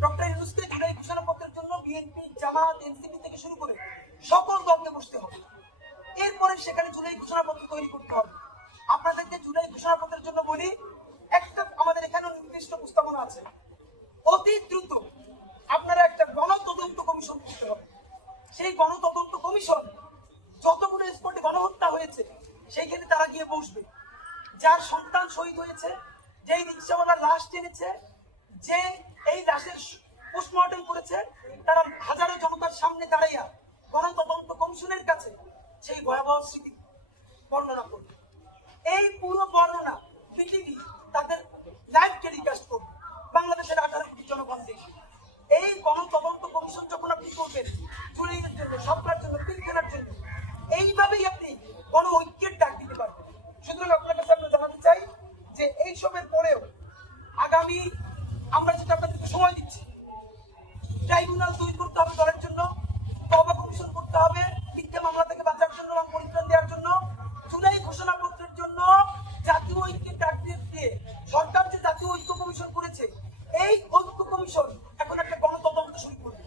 ডক্টর ইউনূসকে জুলাই ঘোষণাপত্রের জন্য বিএনপি, জামাত, এনসিপি থেকে শুরু করে সকল দলকে বসতে হবে। এরপরে সেখানে জুলাই ঘোষণাপত্র তৈরি করতে হবে। আপনাদেরকে জুলাই ঘোষণাপত্রের জন্য বলি, একটা আমাদের এখানে নির্দিষ্ট প্রস্তাবনা আছে, অতি দ্রুত আপনারা একটা গণতদন্ত কমিশন করতে হবে। সেই গণতদন্ত কমিশন যতগুলো স্পটে গণহত্যা হয়েছে সেইখানে তারা গিয়ে বসবে। যার সন্তান শহীদ হয়েছে, যেই রিক্সাওয়ালার লাশ টেনেছে, যে এই লাশের পোস্টমর্টেম করেছে, তারা হাজারো জনতার সামনে দাঁড়াইয়া গণতদন্ত কমিশনের কাছে সেই ভয়াবহ স্মৃতি বর্ণনা করবে। এই পুরো বর্ণনা পৃথিবী তাদের লাইভ টেলিকাস্ট করবে, বাংলাদেশের 18 কোটি জনগণ দেখবে। এই গণতদন্ত কমিশন যখন আপনি করবেন জুলাইয়ের জন্য, সরকার জন্য, পিলখানার জন্য, এইভাবেই আপনি গণ ঐক্যের ডাক দিতে পারবেন। সুতরাং আপনার কাছে আমরা জানাতে চাই যে এই সবের পরেও আগামী আমরা যেটা আপনাদেরকে সময় দিচ্ছি, ট্রাইব্যুনাল তৈরি করতে হবে দলের জন্য, তবা কমিশন করতে হবে মিথ্যা মামলা থেকে বাঁচার জন্য এবং পরিত্রাণ দেওয়ার জন্য, জুলাই ঘোষণাপত্রের জন্য জাতীয় ঐক্যের ডাক দিয়ে সরকার যে জাতীয় ঐক্য কমিশন করেছে, এই ঐক্য কমিশন এখন একটা গণতদন্ত শুরু করবে।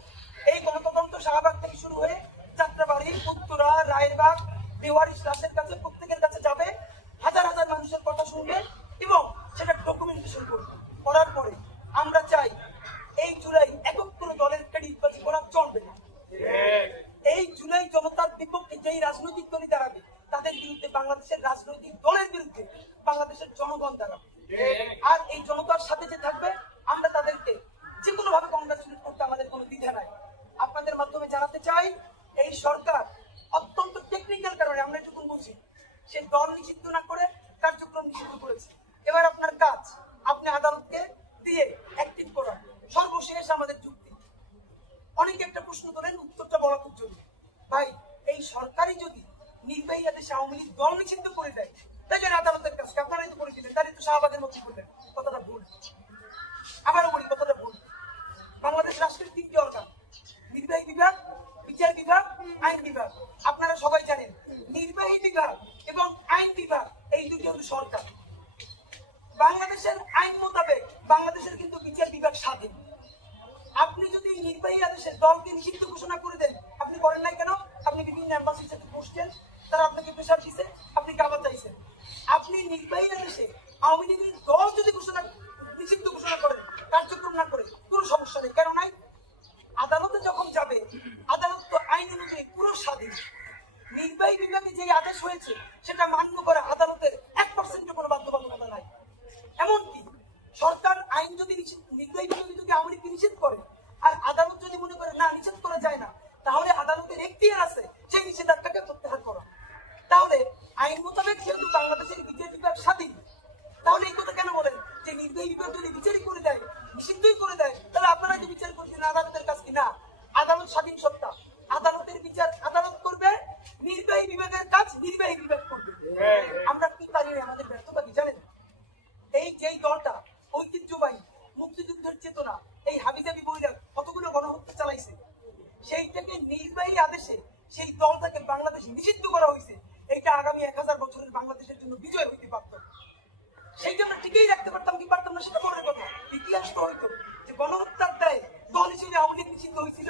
এই গণতদন্ত শাহবাগ থেকে শুরু হয়ে যাত্রাবাড়ি, উত্তরা, রায়েরবাগ, বেওয়ারিশ রাশের কাছে, প্রত্যেকের কাছে যাবে, হাজার হাজার মানুষের কথা শুনবে এবং সেটা ডকুমেন্টেশন করবে। করার পরে আমরা চাই এই জুলাই একক কোনো দলের ক্রেডিটবাজি করা চলবে না। এই জুলাই জনতার বিপক্ষে যেই রাজনৈতিক দলই দাঁড়াবে, তাদের বিরুদ্ধে বাংলাদেশের রাজনৈতিক দলের বিরুদ্ধে বাংলাদেশের জনগণ দাঁড়াবে। আর এই জনতার সাথে যে থাকবে, আমরা তাদেরকে যে কোনো ভাবে কংগ্রাচুলেট করতে আমাদের কোনো দ্বিধা নাই। আপনাদের মাধ্যমে জানাতে চাই, এই সরকার অত্যন্ত টেকনিক্যাল কারণে, আমরা এটুকু বুঝি, সে দল নিষিদ্ধ না করে কার্যক্রম নিষিদ্ধ করেছে। এবার আপনার কাজ, আপনি আদালতকে দিয়ে অ্যাক্টিভ করা। সর্বশেষ আমাদের যুক্তি, অনেকে একটা প্রশ্ন করেন, উত্তরটা বলা খুব জরুরি। ভাই, এই সরকারই যদি নির্বাহী আদেশে আওয়ামী লীগ দল নিষিদ্ধ করে দেয়, তাহলে আদালতের কাছে আপনারাই তো করে দিলেন, তারই তো শাহবাগের মতো করলেন। কথাটা ভুল। আবারও বলি, কথাটা ভুল। বাংলাদেশ রাষ্ট্রের 3টি অর্গান, নির্বাহী বিভাগ, বিচার বিভাগ, আইন বিভাগ। আপনারা সবাই জানেন, নির্বাহী বিভাগ এবং আইন বিভাগ এই দুটি হল সরকার। বাংলাদেশের আইন মোতাবেক বাংলাদেশের কিন্তু বিচার বিভাগ স্বাধীন। আপনি যদি নির্বাহী আদেশের দলকে নিষিদ্ধ ঘোষণা করে দেন, আপনি করেন নাই কেন? আপনি বিভিন্ন এম্বাসির সাথে বসছেন, তারা আপনাকে প্রেশার দিচ্ছে, আপনি কাবা চাইছেন। আপনি নির্বাহী আদেশে আওয়ামী লীগের দল যদি নিষিদ্ধ ঘোষণা করেন, কার্যক্রম না করে, কোনো সমস্যা নেই। কেন নাই? আদালতে যখন যাবে, আদালত তো আইন অনুযায়ী পুরো স্বাধীন। নির্বাহী বিভাগে যে আদেশ হয়েছে সেটা মান্য করা আদালতের 1% কোনো বাধ্যবাধকতা নাই। এমনকি সরকার আইন যদি নির্বাহী বিভাগে যদি আওয়ামী লীগকে নিষেধ করে, আর আদালত যদি মনে করে না নিষেধ করা যায় না, তাহলে আদালতের এখতিয়ার আছে সেই নিষেধাজ্ঞাকে প্রত্যাহার করা। তাহলে আইন মোতাবেক যেহেতু বাংলাদেশের বিচার বিভাগ স্বাধীন, তাহলে এই কথা কেন বলেন যে নির্বাহী বিভাগ যদি বিচারই করে দেয়, নিষিদ্ধই করে দেয়, তাহলে আপনারা যে বিচার করছেন আদালতের কাজ কি? না, আদালত স্বাধীন সত্তা, আদালতের বিচার আদালত করবে, নির্বাহী বিভাগের কাজ নির্বাহী বিভাগ করবে। আমরা কি পারি, আমাদের ব্যর্থতা কি জানেন? এই যেই দলটা ঐতিহ্যবাহী মুক্তিযুদ্ধের চেতনা, এই হাবিজাবি বইরা কতগুলো গণহত্যা চালাইছে, সেইটাকে নির্বাহী আদেশে সেই দলটাকে বাংলাদেশে নিষিদ্ধ করা হয়েছে। এইটা আগামী 1000 বছরের বাংলাদেশের জন্য বিজয় হইতে পারত। সেইটা আমরা টিকেই রাখতে পারতাম কি পারতাম না, সেটা পরের কথা। ইতিহাস তো হইতো যে গণহত্যার দায়ে দল হিসেবে আওয়ামী লীগ নিষিদ্ধ হয়েছিল,